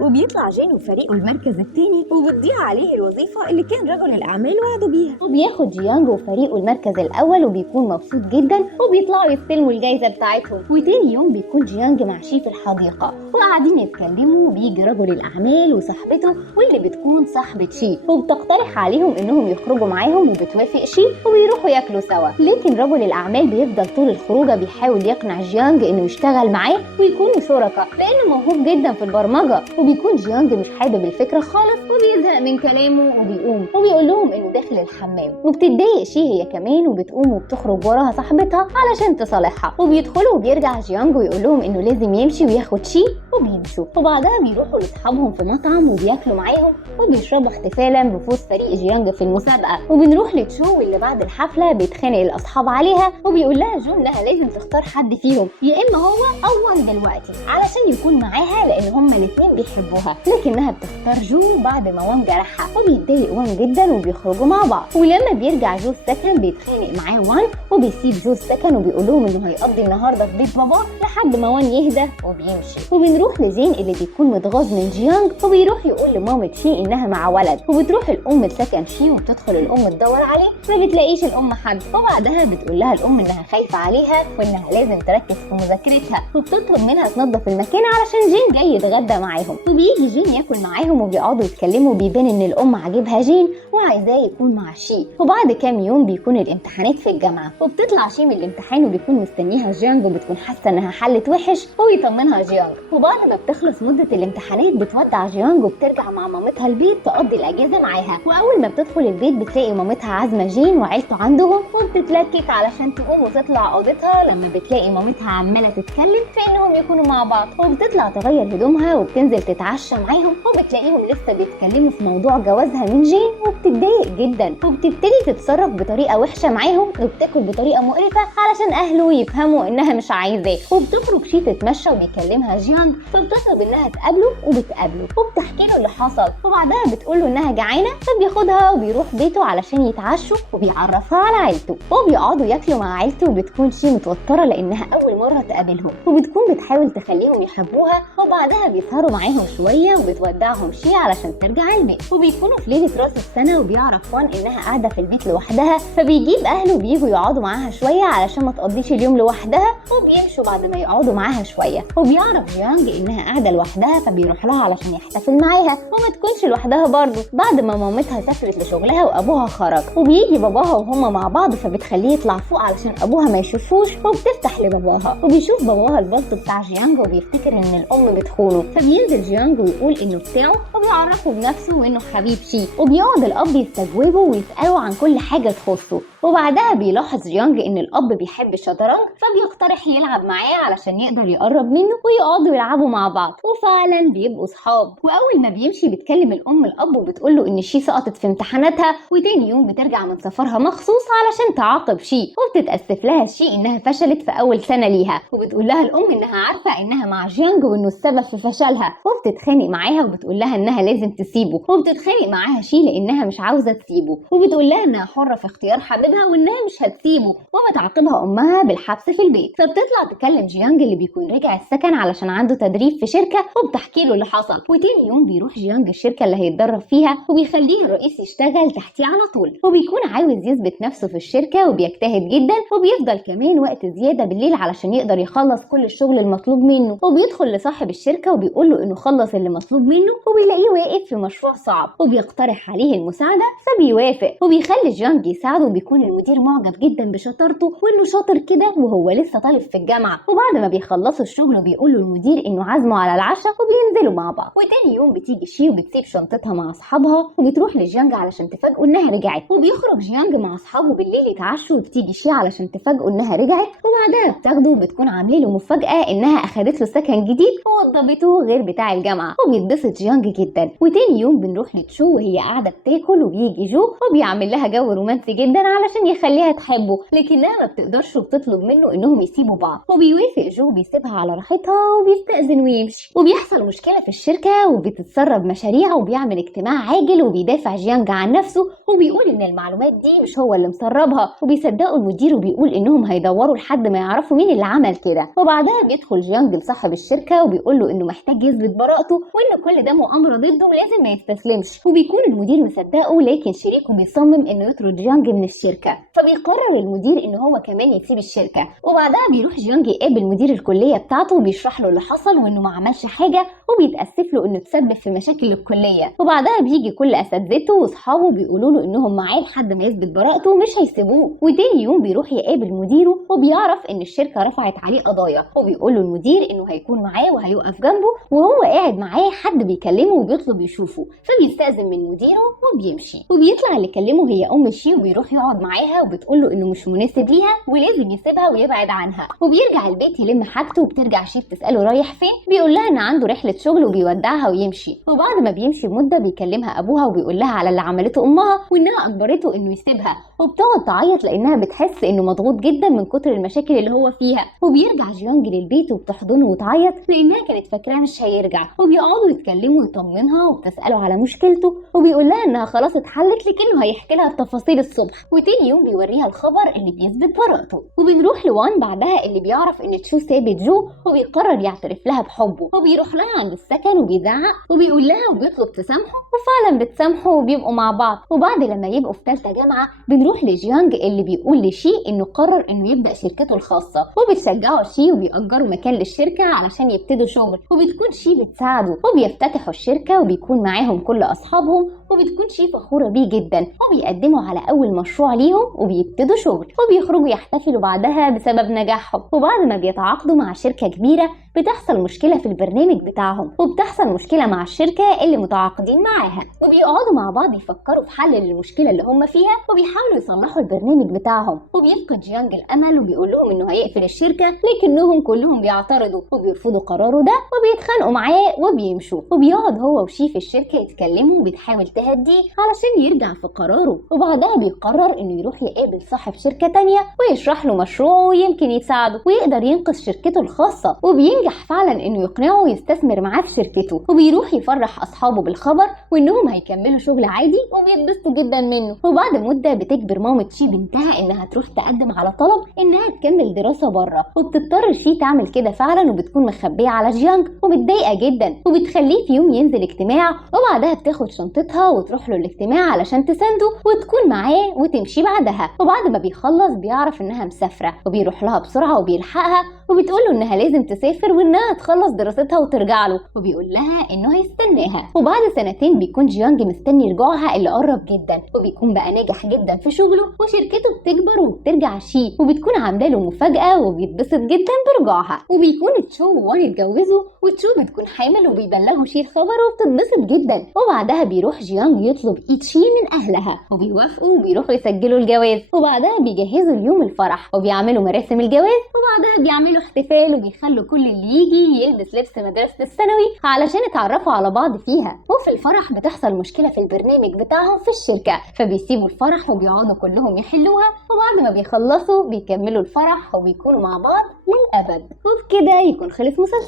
وبيطلع جين وفريقه المركز الثاني وبتضيع عليه الوظيفة اللي كان رجل الأعمال وعده بيها. وبياخد جيانج وفريقه المركز الأول وبيكون مبسوط جدا وبيطلعوا يستلموا الجايزة بتاعتهم. وتاني يوم بيكون جيانج مع شي في الحديقة وقاعدين يتكلموا، وبيجي رجل الأعمال وصاحبته واللي بتكون صاحبة شي، وبتقترح عليهم إنهم يخرجوا معاهم وبتوافق شي وبيروحوا ياكلوا سوا. لكن رجل الأعمال بيفضل طول الخروجة بيحاول يقنع جيانج إنه يشتغل معاه ويكونوا شركاء لأنه موهوب جدا في البرمجة. وبيكون جيانج مش حابب الفكرة خالص وبيزهق من كلامه وبيقوم وبيقول لهم إنه داخل الحمام. وبتتضايق شي هي كمان وبتقوم وبتخرج وراها صاحبتها علشان تصالحها. وبيدخلوا وبيرجع جيانج ويقول لهم إنه لازم يمشي وياخد شي وبيمشوا. وبعدها بيروحوا لاصحابهم في مطعم وبياكلوا معاهم وبيشربوا احتفالا بفوز فريق جيانج في المسابقة. وبنروح لتشو اللي بعد الحفلة بيتخانق الأصحاب عليها وبيقول لها جون لها لازم تختار حد فيهم، يا إما هو أو وان دلوقتي علشان يكون معاها لأن هما الاتنين بيحبوها. لكنها بتختار جو بعد ما وان جرحها وبيتضايق وان جدا وبيخرجوا مع بعض. ولما بيرجع جو السكن بيتخانق معاه وان وبيسيب جو السكن وبيقول لهم إنه هيقضي النهارده في بيت باباه لحد ما وان يهدى وبيمشي. وبنروح لجين اللي بيكون متغاظ من جيانج وبيروح يقول لمامة شي إنها مع ولد. وبتروح الأم لسكن شي وبتدخل الأم تدور عليه ما بتلاقيش الأم حد. وبعدها بتقول لها الأم إنها خايفة عليها وإنها لازم تركز في مذاكرتها وبتطلب منها تنظف المكان علشان جين جاي يتغدى معاهم. وبيجي جين ياكل معاهم وبيقعدوا يتكلموا وبيبان إن الأم عاجبها جين وعايزاه يكون مع شي. وبعد كام يوم بيكون الامتحانات في الجامعة وبتطلع شي من الامتحان وبيكون مستنيها جيانج وبتكون حاسة إنها حلت وحش ويطمنها جيانج. وبعد ما بتخلص مدة الامتحانات بتودع جيانج وبترجع مع مامتها البيت تقضي الأجازة معاها. وأول ما بتدخل البيت بتلاقي مامتها عازمة جين وعيلته عندهم وبتتلكك علشان تقوم وتطلع أوضتها لما بتلاقي مامتها عمالة تتكلم في إنهم يكونوا مع بعض. وبتطلع تغير هدومها وبتنزل تتعشى معاهم وبتلاقيهم لسه بيتكلموا في موضوع جوازها من جين وبتتضايق جدا وبتبتدي تتصرف بطريقة وحشة معاهم وبتاكل بطريقة مقرفة علشان أهله يفهموا إنها مش عايزاه. وبتخرج شي تتمشى وبيكلمها جيانج فبتطلب إنها تقابله وبتقابله وبتحكي له اللي حصل. وبعدها بتقول له إنها جعانة فبياخدها وبيروح بيته علشان يتعشوا وبيعرفها على عيلته وبيقعدوا ياكلوا مع عيلته. وبتكون شي متوترة لأنها أول مرة تقابلهم وبتكون بتحاول تخليهم يحبوها. وبعدها بيسهروا معاهم شوية وبتودعهم شي علشان ترجع البيت. وبيكونوا في ليلة راس السنة وبيعرف وان إنها قاعدة في البيت لوحدها فبيجيب أهله وبييجوا يقعدوا معاها شوية علشان ما تقضيش اليوم لوحدها وبيمشوا بعد ما يقعدوا معاها شوية. وبيعرف جيانج إنها قاعدة لوحدها فبيروح لها علشان يحتفل معاها وما تكونش لوحدها برضه بعد ما مامتها سافرت لشغلها وأبوها خرج. وبيجي باباها وهما مع بعض فبتخليه يطلع فوق علشان أبوها ما يشوفوش وبتفتح لباباها وبيشوف باباها البلطو بتاع جيانج وبيفتكر إن الأم بتخونه فبينزل جيانج ويقول إنه بتاعه وبيعرفه بنفسه وإنه حبيب شي. وبيقعد الأب يستجوبه ويسأله عن كل حاجة تخصه. وبعدها بيلاحظ جيانج إن الأب بيحب الشطرنج فبيقترح يلعب معاه علشان يقدر يقرب منه ويقعدوا يلعبوا مع بعض. وفعلا بيبقوا صحاب. وأول ما بيمشي بتكلم الأم الأب وبتقوله إن شي سقطت في امتحاناتها وتاني يوم بترجع من سفرها مخصوص علشان تعاقب شي. وبتتأسف لها شي إنها فشلت في أول سنة ليها وبتقول لها الأم إنها عارفة إنها مع جيانج وإنه السبب في فشلها. وبتتخانق معاها وبتقول لها إنها لازم تسيبه. وبتتخانق معاها شي لإنها مش عاوزة تسيبه وبتقول لها إنها حرة في اختيار حبيبها وإنها مش هتسيبه. وبتعاقبها أمها بالحبس في البيت. فبتطلع تكلم جيانج اللي بيكون رجع السكن علشان عنده تدريب في شركة وبتحكي له اللي حصل. وتاني يوم بيروح جيانج الشركة اللي هيتدرب فيها وبيخليه الرئيس يشتغل تحتيه على طول. وبيكون عاوز يثبت نفسه في الشركة وبيجتهد جدا وبيفضل كمان وقت زيادة بالليل علشان يقدر يخلص كل الشغل المطلوب منه. وبيدخل لصاحب الشركة وبيقول له إنه خلص اللي مطلوب منه وبيلاقيه واقف في مشروع صعب وبيقترح عليه المساعدة فبيوافق وبيخلي جيانج يساعده. وبيكون المدير معجب جدا بشطارته وإنه شاطر كده وهو لسه طالب في الجامعة. وبعد ما بيخلصوا الشغل وبيقولوا المدير إنه عازمه على العشاء وبينزلوا مع بعض. وتاني يوم بتيجي شي وبتسيب شنطتها مع أصحابها وبتروح لجيانج علشان تفاجئه إنها رجعت. وبيخرج جيانج مع أصحابه بالليل يتعشوا وبتيجي شي علشان تفاجئه إنها رجعت. وبعدها بتاخده وبتكون عامله له مفاجأة إنها أخدت له سكن جديد ووضبته غير بتاع الجامعة وبيتبسط جيانج جدا. وتاني يوم بنروح لتشو وهي قاعدة بتاكل وبيجي جو وبيعمل لها جو رومانسي جدا علشان علشان يخليها تحبه، لكنها ما بتقدرش وبتطلب منه انهم يسيبوا بعض. وبيوافق جو بيسيبها على راحتها وبيستأذن ويمشي. وبيحصل مشكلة في الشركة وبتتسرب مشاريع، وبيعمل اجتماع عاجل وبيدافع جيانج عن نفسه وبيقول ان المعلومات دي مش هو اللي مسربها. وبيصدقوا المدير وبيقول انهم هيدوروا لحد ما يعرفوا مين اللي عمل كده. وبعدها بيدخل جيانج لصاحب الشركة وبيقول له انه محتاج يثبت براءته وان كل ده مؤامرة ضده ولازم ما يستسلمش. وبيكون المدير مصدقه، لكن شريكه بيصمم انه يطرد جيانج من الشركة. فبيقرر المدير ان هو كمان يسيب الشركة. وبعدها بيروح جيانج يقابل مدير الكلية بتاعته وبيشرح له اللي حصل وانه ما عملش حاجة، وبيتأسف له انه تسبب في مشاكل الكلية. وبعدها بيجي كل اساتذته واصحابه بيقولوا له انهم معاه لحد ما يثبت براءته ومش هيسيبوه. وتاني يوم بيروح يقابل مديره وبيعرف ان الشركة رفعت عليه قضايا، وبيقول له المدير انه هيكون معاه وهيقف جنبه، وهو قاعد معاه حد بيكلمه وبيطلب يشوفه. فبيستأذن من مديره وبيمشي. وبيطلع اللي كلمه هي ام شي وبيروح يقعد معاها وبتقول له انه مش مناسب ليها ولازم يسيبها ويبعد عنها. وبيرجع البيت يلم حاجته وبترجع شي بتسأله رايح فين، بيقول لها ان عنده رحلة شغل وبيودعها ويمشي. وبعد ما بيمشي بمدة بيكلمها ابوها وبيقول لها على اللي عملته امها وانها اجبرته انه يسيبها، وبتقعد تعيط لانها بتحس انه مضغوط جدا من كتر المشاكل اللي هو فيها. وبيرجع جيانج للبيت وبتحضنه وتعيط لانها كانت فاكراه مش هيرجع. وبيقعدوا يتكلموا ويطمنها وبتساله على مشكلته وبيقول لها انها خلاص اتحلت، لكنه هيحكي لها التفاصيل الصبح. وتاني يوم بيوريها الخبر اللي بيثبت براءته. وبنروح لوان بعدها اللي بيعرف ان تشو سابت جو وبيقرر يعترف لها بحبه. وبيروح لها عند السكن وبيزعق وبيقول لها وبيطلب تسامحه، وفعلا بتسامحه وبيبقوا مع بعض. وبعد لما يبقوا في ثالثه جامعه بنروح لجيانج اللي بيقول لشي انه قرر انه يبدا شركته الخاصه، وبتشجعه شي وبيأجروا مكان للشركه علشان يبتدوا شغل. وبتكون شي بتساعده وبيفتتحوا الشركه وبيكون معاهم كل اصحابهم، وبتكون شي فخوره بيه جدا. وبيقدموا على اول مشروع ليهم وبيبتدوا شغل، وبيخرجوا يحتفلوا بعدها بسبب نجاحهم. وبعد ما بيتعاقدوا مع شركه كبيره بتحصل مشكله في البرنامج بتاعهم، وبتحصل مشكله مع الشركه اللي متعاقدين معاها، وبيقعدوا مع بعض يفكروا في حل للمشكله اللي هم فيها وبيحاولوا يصلحوا البرنامج بتاعهم. وبيفقد جيانج الامل وبيقول لهم انه هيقفل الشركه، لكنهم كلهم بيعترضوا وبيرفضوا قراره ده وبيتخانقوا معاه وبيمشوا. وبيقعد هو وشي في الشركه يتكلموا وبتحاول تهديه علشان يرجع في قراره. وبعدها بيقرر انه يروح يقابل صاحب شركه تانية ويشرح له مشروعه ويمكن يساعده ويقدر ينقذ شركته الخاصه. وبينجح فعلا انه يقنعه يستثمر معاه في شركته. وبيروح يفرح اصحابه بالخبر وانهم هيكملوا شغل عادي وبيتبسطوا جدا منه. وبعد مده بتجبر مامة شي بنتها انها تروح تقدم على طلب انها تكمل دراسه بره، وبتضطر شي تعمل كده فعلا وبتكون مخبيه على جيانج ومتضايقه جدا. وبتخليه في يوم ينزل اجتماع، وبعدها بتاخد شنطتها وتروح له الاجتماع علشان تسنده وتكون معاه وتمشي بعدها. وبعد ما بيخلص بيعرف انها مسافره وبيروح لها بسرعه وبيلحقها وبتقول له انها لازم تسافر وانها تخلص دراستها وترجع له، وبيقول لها انه هيستناها. وبعد سنتين بيكون جيانج مستني رجوعها اللي قرب جدا، وبيكون بقى ناجح جدا في شغله وشركته بتكبر وبترجع شي، وبتكون عامله له مفاجاه وبيتبسط جدا برجوعها. وبيكون تشو ووان اتجوزوا وتشو بتكون حامل وبيبلغوا شي الخبر وبتتبسط جدا. وبعدها بيروح جيانج يطلب ايد شي من اهلها وبيوافقوا وبيروحوا يسجلوا الجواز. وبعدها بيجهزوا اليوم الفرح وبيعملوا مراسم الجواز، وبعدها بيعملوا احتفال وبيخلوا كل اللي يجي يلبس لبس مدرسة الثانوي علشان يتعرفوا على بعض فيها. وفي الفرح بتحصل مشكلة في البرنامج بتاعهم في الشركة، فبيسيبوا الفرح وبيقعدوا كلهم يحلوها، وبعد ما بيخلصوا بيكملوا الفرح وبيكونوا مع بعض للأبد. وبكده يكون خلص مسلسل.